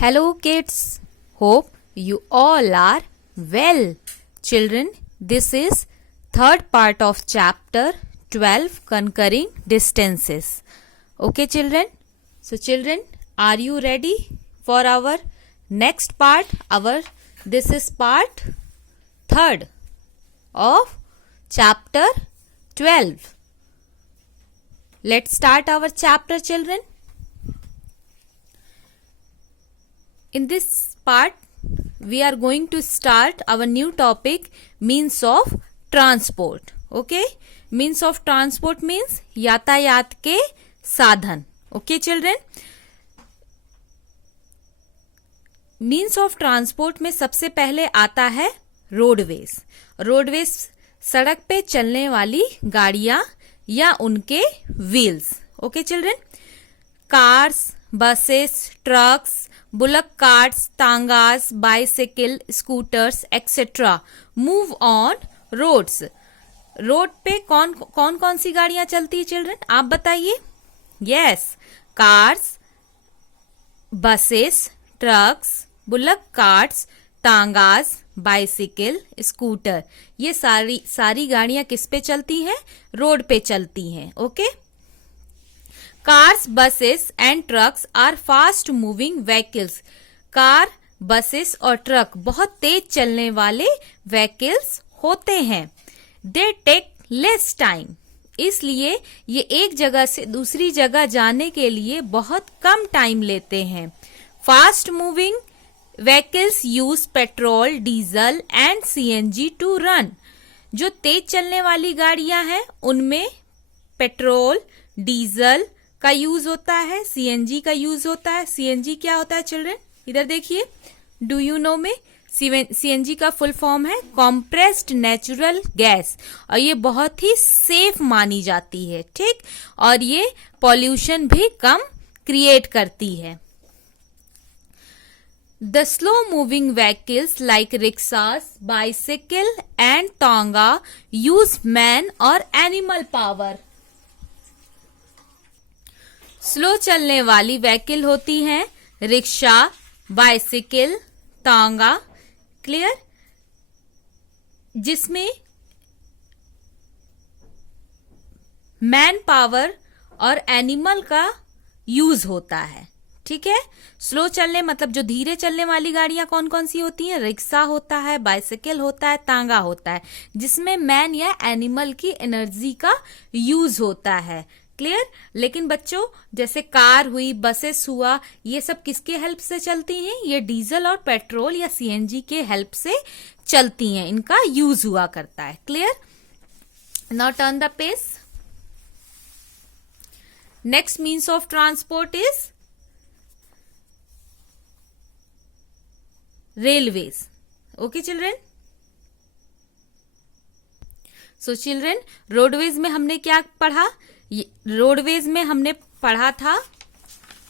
Hello kids, hope you all are well. Children, this is third part of chapter 12 conquering distances. Okay children, so children, are you ready for our next part? This is part third of chapter 12. Let's start our chapter children. In this part, we are going to start our new topic, means of transport. Okay? Means of transport means यातायात के साधन. Okay children? Means of transport में सबसे पहले आता है roadways. Roadways सड़क पे चलने वाली गाड़ियां या उनके wheels. Okay children? Cars, buses, trucks, bullock carts, tangas, bicycle, scooters etcetera move on roads. Road पे कौन कौन सी गाड़ियां चलती है चिल्ड्रन, आप बताइए. Yes, cars, buses, trucks, bullock carts, tangas, bicycle, scooter, ये सारी गाड़ियां किस पे चलती हैं? रोड पे चलती हैं. Okay. Cars, buses and trucks are fast moving vehicles. Car, buses और ट्रक बहुत तेज चलने वाले व्हीकल्स होते हैं. They take less time. इसलिए ये एक जगह से दूसरी जगह जाने के लिए बहुत कम टाइम लेते हैं. Fast moving vehicles use petrol, diesel and CNG to run. जो तेज चलने वाली गाड़ियां हैं उनमें पेट्रोल, डीजल का यूज होता है, सीएनजी का यूज होता है. सीएनजी क्या होता है चिल्ड्रन? इधर देखिए, डू यू नो में सीएनजी का फुल फॉर्म है कॉम्प्रेस्ड नेचुरल गैस, और ये बहुत ही सेफ मानी जाती है. ठीक, और ये पॉल्यूशन भी कम क्रिएट करती है. The slow moving vehicles like rickshaws, bicycle and tonga use man or animal power. Slow चलने वाली व्हीकल होती हैं रिक्शा, बाइसिकल, तांगा. क्लियर? जिसमें मैन पावर और एनिमल का यूज होता है. ठीक है. स्लो चलने मतलब जो धीरे चलने वाली गाड़ियां कौन कौन सी होती हैं? रिक्शा होता है, बाइसिकल होता है, तांगा होता है, जिसमें मैन या एनिमल की एनर्जी का यूज होता है. क्लियर? लेकिन बच्चों, जैसे कार हुई, बसेस हुआ, ये सब किसके हेल्प से चलती हैं? ये डीजल और पेट्रोल या सीएनजी के हेल्प से चलती हैं, इनका यूज हुआ करता है. Clear? Now turn the page. Next means of transport is railways. Okay children? So children, roadways में हमने क्या पढ़ा? रोडवेज में हमने पढ़ा था,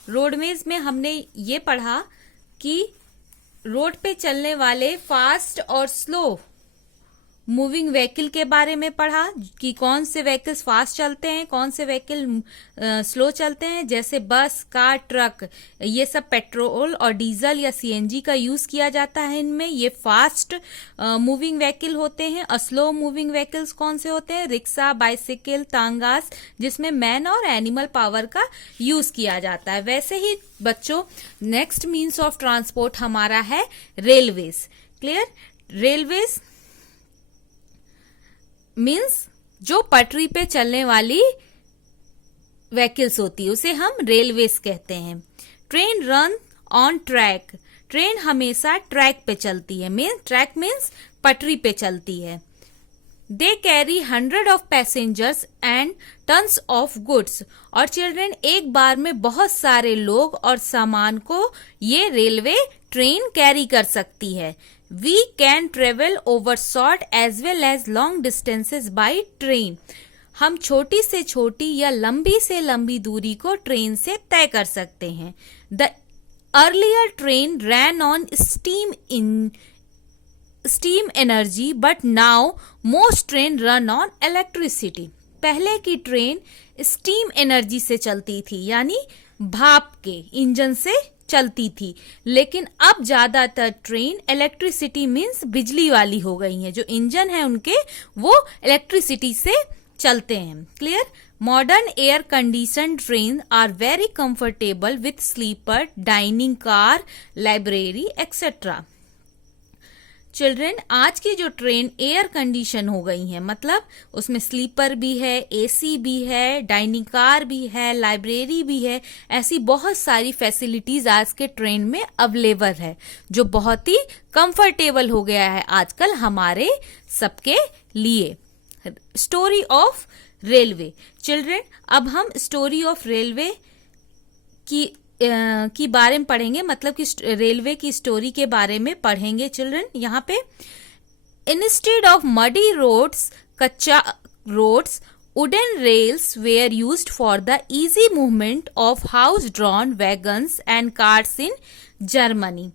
रोडवेज में हमने ये पढ़ा कि रोड पे चलने वाले फास्ट और स्लो मूविंग व्हीकल के बारे में पढ़ा कि कौन से व्हीकल्स फास्ट चलते हैं, कौन से व्हीकल स्लो चलते हैं. जैसे बस, कार, ट्रक, ये सब पेट्रोल और डीजल या सीएनजी का यूज किया जाता है इनमें. ये फास्ट मूविंग व्हीकल होते हैं. और स्लो मूविंग व्हीकल्स कौन से होते हैं? रिक्शा, बाइसिकल, तांगास, जिसमें मैन और एनिमल पावर का यूज किया जाता है. वैसे ही बच्चों, नेक्स्ट मीन्स ऑफ ट्रांसपोर्ट हमारा है रेलवेज. क्लियर? रेलवेज मीन्स जो पटरी पे चलने वाली व्हीकल्स होती है उसे हम रेलवेज कहते हैं. Train run on track. Train हमेशा ट्रैक पे चलती है. ट्रैक मीन्स पटरी पे चलती है. They carry 100 of passengers and tons of goods. और चिल्ड्रन, एक बार में बहुत सारे लोग और सामान को ये रेलवे ट्रेन कैरी कर सकती है. We can travel over short as well as long distances by train. हम छोटी से छोटी या लंबी से लंबी दूरी को ट्रेन से तय कर सकते हैं. The earlier train ran on steam energy, but now most train run on electricity. पहले की ट्रेन स्टीम एनर्जी से चलती थी, यानी भाप के इंजन से चलती थी, लेकिन अब ज्यादातर ट्रेन इलेक्ट्रिसिटी मींस बिजली वाली हो गई हैं। जो इंजन है उनके वो इलेक्ट्रिसिटी से चलते हैं। Clear? Modern air condition train are very comfortable with sleeper, dining car, library etcetera. Children, आज की जो ट्रेन एयर कंडीशन हो गई है, मतलब उसमें स्लीपर भी है, एसी भी है, डाइनिंग कार भी है, लाइब्रेरी भी है, ऐसी बहुत सारी फैसिलिटीज आज के ट्रेन में अवेलेबल है, जो बहुत ही कंफर्टेबल हो गया है आजकल हमारे सबके लिए। Story of railway. चिल्ड्रन, अब हम स्टोरी ऑफ रेलवे की बारे में पढ़ेंगे, मतलब कि रेलवे की स्टोरी के बारे में पढ़ेंगे। चिल्ड्रन, यहाँ पे इंस्टेड ऑफ मडी रोड्स, कच्चा roads, wooden rails were used for the easy movement of horse drawn wagons and cars in Germany.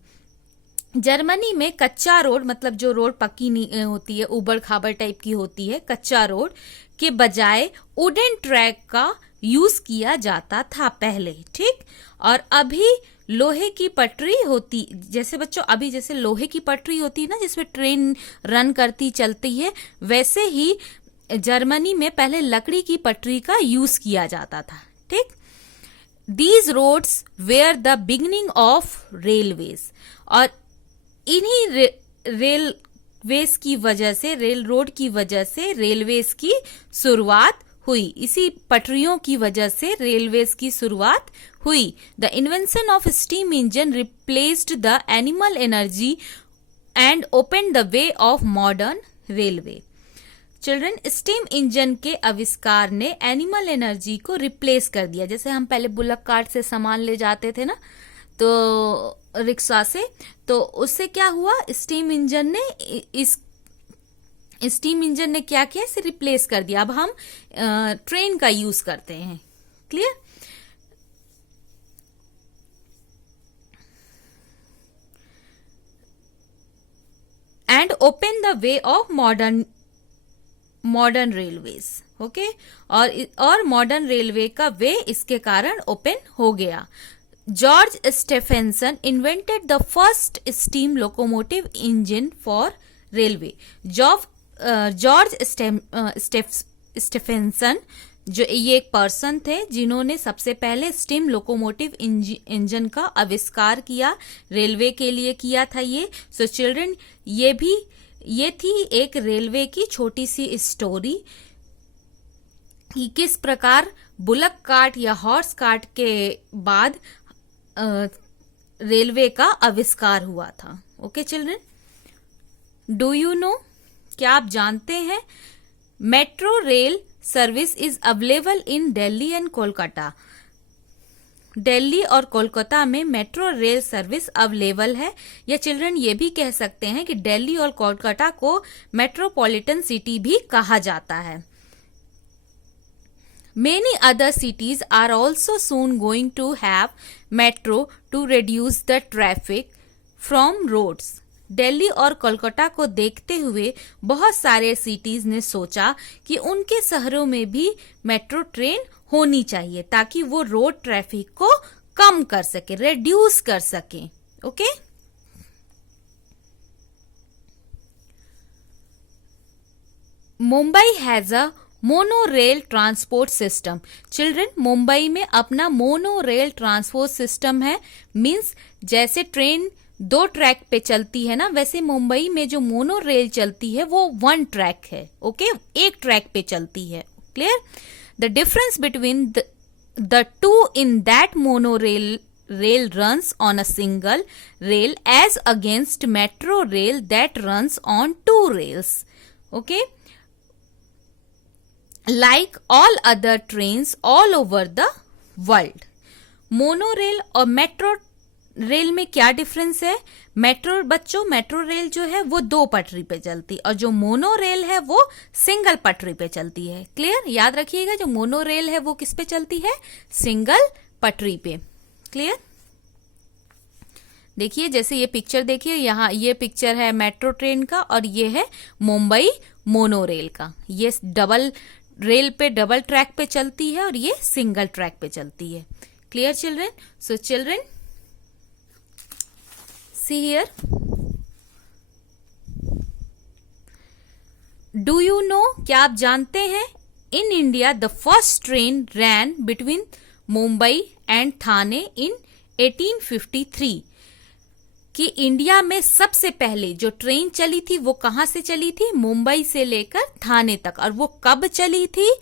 Germany में कच्चा रोड, मतलब जो रोड पक्की नहीं होती है, उबड़ खाबड़ टाइप की होती है, कच्चा रोड के बजाय वुडन ट्रैक का यूज किया जाता था पहले। ठीक? और अभी लोहे की पटरी होती, जैसे बच्चों अभी जैसे लोहे की पटरी होती है ना, जिसमें ट्रेन रन करती चलती है, वैसे ही जर्मनी में पहले लकड़ी की पटरी का यूज किया जाता था। ठीक? These roads were the beginning of railways, और इन्हीं रेलवेज की वजह से, रेल रोड की वजह से रेलवेज की शुरुआत हुई। इसी पटरियों की वजह से रेलवेज की शुरुआत हुई। The invention of steam engine replaced the animal energy and open the way of modern railway. Children, steam engine के आविष्कार ने एनिमल एनर्जी को रिप्लेस कर दिया। जैसे हम पहले बुलक कार्ट से सामान ले जाते थे ना, तो रिक्शा से, तो उससे क्या हुआ, स्टीम इंजन ने क्या किया, इसे रिप्लेस कर दिया। अब हम ट्रेन का यूज करते हैं। Clear? And open the way of modern railways. Okay? और मॉडर्न रेलवे का वे इसके कारण ओपन हो गया। George Stephenson invented the first steam locomotive engine for railway. George Stephenson, जो ये एक पर्सन थे जिन्होंने सबसे पहले स्टीम लोकोमोटिव इंजन का आविष्कार किया, रेलवे के लिए किया था ये। सो चिल्ड्रन, ये थी एक रेलवे की छोटी सी स्टोरी कि किस प्रकार बुलक कार्ट या हॉर्स कार्ट के बाद रेलवे का आविष्कार हुआ था। Okay children, do you know, क्या आप जानते हैं, metro rail service is available in Delhi and Kolkata. Delhi और कोलकाता में मेट्रो रेल सर्विस अवेलेबल है। या चिल्ड्रन, ये भी कह सकते हैं कि दिल्ली और कोलकाता को मेट्रोपॉलिटन सिटी भी कहा जाता है। Many other cities are also soon going to have metro to reduce the traffic from roads. Delhi और कोलकाता को देखते हुए बहुत सारे सिटीज ने सोचा कि उनके शहरों में भी मेट्रो ट्रेन होनी चाहिए, ताकि वो रोड ट्रैफिक को कम कर सके, रिड्यूस कर सके। Okay? Mumbai has a mono rail transport system. Children, Mumbai में अपना मोनो रेल ट्रांसपोर्ट सिस्टम है। मींस जैसे ट्रेन 2 ट्रैक पे चलती है ना, वैसे मुंबई में जो मोनो रेल चलती है वो 1 ट्रैक है। ओके? एक ट्रैक पे चलती है। Clear? The difference between the two in that mono rail runs on a single rail as against metro rail that runs on 2 rails. Okay? Like all other trains all over the world. Mono rail और metro rail में क्या difference है? Metro rail जो है वो 2 पटरी पे चलती, और जो मोनो रेल है वो सिंगल पटरी पे चलती है। क्लियर? याद रखिएगा, जो मोनो रेल है वो किस पे चलती है? सिंगल पटरी पे। क्लियर? देखिए, जैसे ये पिक्चर देखिए, यहाँ ये पिक्चर है मेट्रो ट्रेन का और ये है मुंबई मोनो रेल का। ये डबल रेल पे डबल ट्रैक पे चलती है और ये सिंगल ट्रैक पे चलती है। Clear children? So children, See here. Do you know? क्या आप जानते हैं? In India, the first train ran between Mumbai and Thane in 1853. कि इंडिया में सबसे पहले जो ट्रेन चली थी वो कहां से चली थी? मुंबई से लेकर थाने तक। और वो कब चली थी?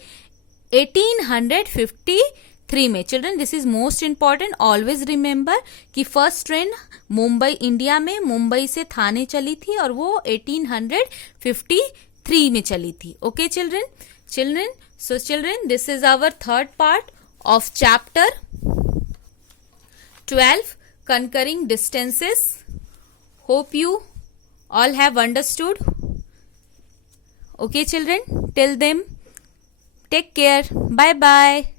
1853 में। Children, this is most important, always remember कि फर्स्ट ट्रेन मुंबई, इंडिया में मुंबई से थाने चली थी और वो 1853 में चली थी। Okay children, so children, this is our third part of chapter 12, conquering distances. Hope you all have understood. Okay children, till then, take care. Bye bye.